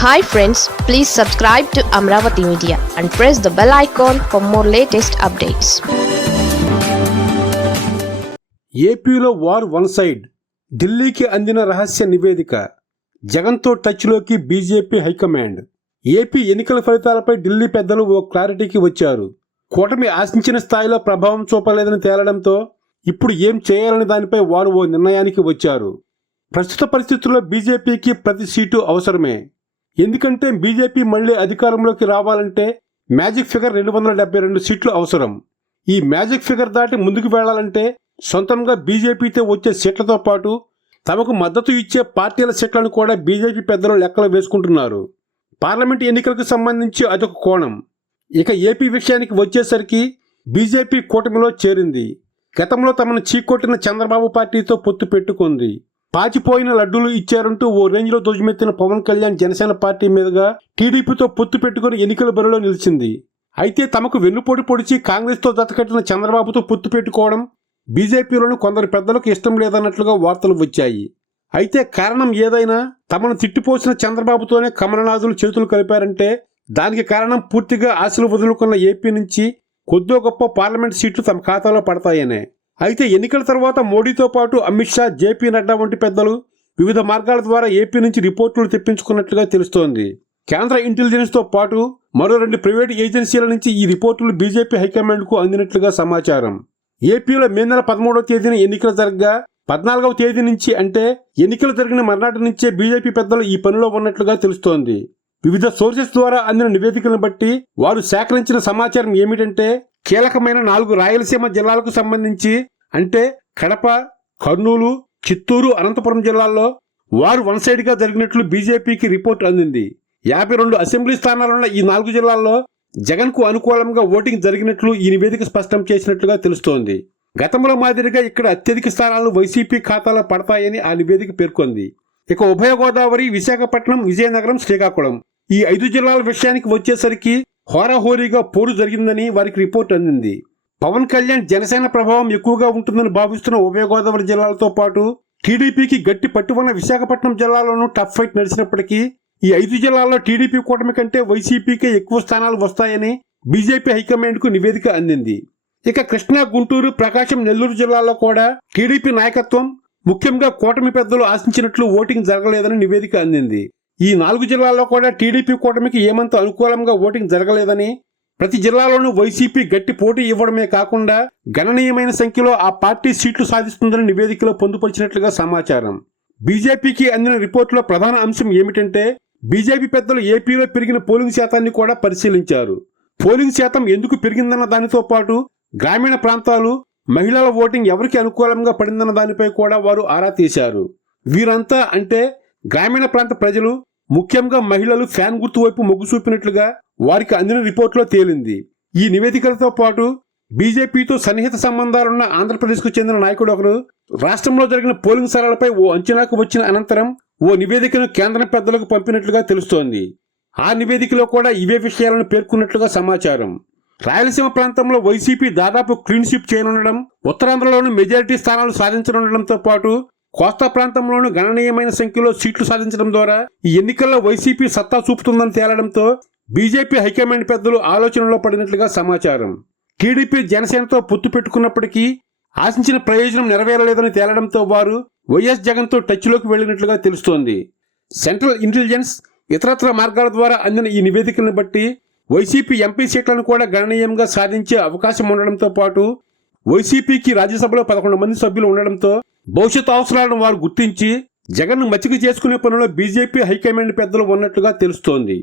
Hi friends please subscribe to Amaravati media and press the bell icon for more latest updates ఏపీలో war one side ఢిల్లీకి అందిన రహస్య నివేదిక జగన్తో టచ్లోకి BJP high command. AP ఎన్నికల ఫలితాలపై ఢిల్లీ పెద్దలు ఓ క్లారిటీకి వచ్చారు. కూటమి ఆశించిన స్థాయిలో ప్రభావం చూపలేదని తేలడంతో ఇప్పుడు ఏం చేయాలని దానిపై వారు ఓ నిర్ణయానికి వచ్చారు. ప్రస్తుత పరిస్థితుల్లో బీజేపీకి ప్రతి సీటు అవసరమే. ఎందుకంటే బీజేపీ మళ్ళీ అధికారంలోకి రావాలంటే మ్యాజిక్ ఫిగర్ రెండు వందల డెబ్బై రెండు సీట్లు అవసరం. ఈ మ్యాజిక్ ఫిగర్ దాటి ముందుకు వెళ్ళాలంటే సొంతంగా బీజేపీతో వచ్చే సీట్లతో పాటు తమకు మద్దతు ఇచ్చే పార్టీల సీట్లను కూడా బీజేపీ పెద్దలు లెక్కలు వేసుకుంటున్నారు. పార్లమెంట్ ఎన్నికలకు సంబంధించి అదొక కోణం. ఇక ఏపీ విషయానికి వచ్చేసరికి బీజేపీ కూటమిలో చేరింది. గతంలో తమను చీకొట్టిన చంద్రబాబు పార్టీతో పొత్తు పెట్టుకుంది. పాచిపోయిన లడ్డూలు ఇచ్చారంటూ ఓ రేంజ్లో ధ్వజమెత్తిన పవన్ కళ్యాణ్ జనసేన పార్టీ మీదుగా టీడీపీతో పొత్తు పెట్టుకుని ఎన్నికల బరిలో నిలిచింది. అయితే తమకు వెన్నుపోటు పొడిచి కాంగ్రెస్తో దత్తకట్టిన చంద్రబాబుతో పొత్తు పెట్టుకోవడం బీజేపీలోని కొందరు పెద్దలకు ఇష్టం లేదన్నట్లుగా వార్తలు వచ్చాయి. అయితే కారణం ఏదైనా తమను తిట్టిపోసిన చంద్రబాబుతోనే కమలనాథులు చేతులు కలిపారంటే దానికి కారణం పూర్తిగా ఆశలు వదులుకున్న ఏపీ నుంచి కొద్దో గొప్ప పార్లమెంట్ సీట్లు తమ ఖాతాలో పడతాయనే. అయితే ఎన్నికల తర్వాత మోడీతో పాటు అమిత్ షా జేపీ నడ్డా వంటి పెద్దలు వివిధ మార్గాల ద్వారా ఏపీ నుంచి రిపోర్టులు తెప్పించుకున్నట్లుగా తెలుస్తోంది. కేంద్ర ఇంటెలిజెన్స్తో పాటు మరో రెండు ప్రైవేట్ ఏజెన్సీల నుంచి ఈ రిపోర్టులు బీజేపీ హైకమాండ్కు అందినట్లుగా సమాచారం. ఏపీలో మే నెల పదమూడవ తేదీన ఎన్నికలు జరగగా పద్నాలుగవ తేదీ నుంచి అంటే ఎన్నికలు జరిగిన మర్నాటి నుంచే బీజేపీ పెద్దలు ఈ పనిలో ఉన్నట్లుగా తెలుస్తోంది. వివిధ సోర్సెస్ ద్వారా అందిన నివేదికలను బట్టి వారు సేకరించిన సమాచారం ఏమిటంటే కీలకమైన నాలుగు రాయలసీమ జిల్లాలకు సంబంధించి అంటే కడప కర్నూలు చిత్తూరు అనంతపురం జిల్లాల్లో వారు వన్ సైడ్గా జరిగినట్లు బీజేపీకి రిపోర్ట్ అందింది. యాభై రెండు అసెంబ్లీ స్థానాలున్న ఈ నాలుగు జిల్లాల్లో జగన్కు అనుకూలంగా ఓటింగ్ జరిగినట్లు ఈ నివేదిక స్పష్టం చేసినట్లుగా తెలుస్తోంది. గతంలో మాదిరిగా ఇక్కడ అత్యధిక స్థానాలు వైసీపీ ఖాతాలో పడతాయని ఆ నివేదిక పేర్కొంది. ఇక ఉభయ గోదావరి విశాఖపట్నం విజయనగరం శ్రీకాకుళం ఈ ఐదు జిల్లాల విషయానికి వచ్చేసరికి హోరాహోరీగా పోరు జరిగిందని వారికి రిపోర్ట్ అందింది. పవన్ కళ్యాణ్ జనసేన ప్రభావం ఎక్కువగా ఉంటుందని భావిస్తున్న ఉభయ గోదావరి జిల్లాలతో పాటు టీడీపీకి గట్టి పట్టు ఉన్న విశాఖపట్నం జిల్లాలోనూ టఫ్ ఫైట్ నడిచినప్పటికీ ఈ ఐదు జిల్లాల్లో టీడీపీ కూటమి కంటే వైసీపీకే ఎక్కువ స్థానాలు వస్తాయని బీజేపీ హైకమాండ్కు నివేదిక అందింది. ఇక కృష్ణా గుంటూరు ప్రకాశం నెల్లూరు జిల్లాల్లో కూడా టీడీపీ నాయకత్వం ముఖ్యంగా కూటమి పెద్దలు ఆశించినట్లు ఓటింగ్ జరగలేదని నివేదిక అందింది. ఈ నాలుగు జిల్లాల్లో కూడా టీడీపీ కూటమికి ఏమంత అనుకూలంగా ఓటింగ్ జరగలేదని ప్రతి జిల్లాలోనూ వైసీపీ గట్టి పోటీ ఇవ్వడమే కాకుండా గణనీయమైన సంఖ్యలో ఆ పార్టీ సీట్లు సాధిస్తుందని నివేదికలో పొందుపరిచినట్లుగా సమాచారం. బీజేపీకి అందిన రిపోర్టులో ప్రధాన అంశం ఏమిటంటే బీజేపీ పెద్దలు ఏపీలో పెరిగిన పోలింగ్ శాతాన్ని కూడా పరిశీలించారు. పోలింగ్ శాతం ఎందుకు పెరిగిందన్న దానితో పాటు గ్రామీణ ప్రాంతాలు మహిళల ఓటింగ్ ఎవరికి అనుకూలంగా పడిందన్న దానిపై కూడా వారు ఆరా తీశారు. వీరంతా అంటే గ్రామీణ ప్రాంత ప్రజలు ముఖ్యంగా మహిళలు ఫ్యాన్ గుర్తు వైపు మొగ్గు చూపినట్లుగా వారికి అందిన రిపోర్టులో తేలింది. ఈ నివేదికలతో పాటు బీజేపీతో సన్నిహిత సంబంధాలున్న ఆంధ్రప్రదేశ్కు చెందిన నాయకుడు ఒకరు రాష్ట్రంలో జరిగిన పోలింగ్ సరళపై ఓ అంచనాకు వచ్చిన అనంతరం ఓ నివేదికను కేంద్ర పెద్దలకు పంపినట్లుగా తెలుస్తోంది. ఆ నివేదికలో కూడా ఇవే విషయాలను పేర్కొన్నట్లుగా సమాచారం. రాయలసీమ ప్రాంతంలో వైసీపీ దాదాపు క్లీన్షిప్ చేయనుండడం ఉత్తరాంధ్రలోని మెజారిటీ స్థానాలు సాధించనుండడంతో పాటు కోస్తా ప్రాంతంలోనూ గణనీయమైన సంఖ్యలో సీట్లు సాధించడం ద్వారా ఈ ఎన్నికల్లో వైసీపీ సత్తా చూపుతుందని తేలడంతో బీజేపీ హైకమాండ్ పెద్దలు ఆలోచనలో పడినట్లుగా సమాచారం. టీడీపీ జనసేనతో పొత్తు పెట్టుకున్నప్పటికీ ఆశించిన ప్రయోజనం నెరవేరలేదని తేలడంతో వారు వైఎస్ జగన్తో టచ్లోకి వెళ్ళినట్లుగా తెలుస్తోంది. సెంట్రల్ ఇంటెలిజెన్స్ ఇతరత్ర మార్గాల ద్వారా అందిన ఈ నివేదికలను బట్టి వైసీపీ ఎంపీ సీట్లను కూడా గణనీయంగా సాధించే అవకాశం ఉండడంతో పాటు వైసీపీకి రాజ్యసభలో పదకొండు మంది సభ్యులు ఉండడంతో భవిష్యత్ అవసరాలను వారు గుర్తించి జగన్ను మచ్చిక చేసుకునే పనిలో బీజేపీ హైకమాండ్ పెద్దలు ఉన్నట్లుగా తెలుస్తోంది.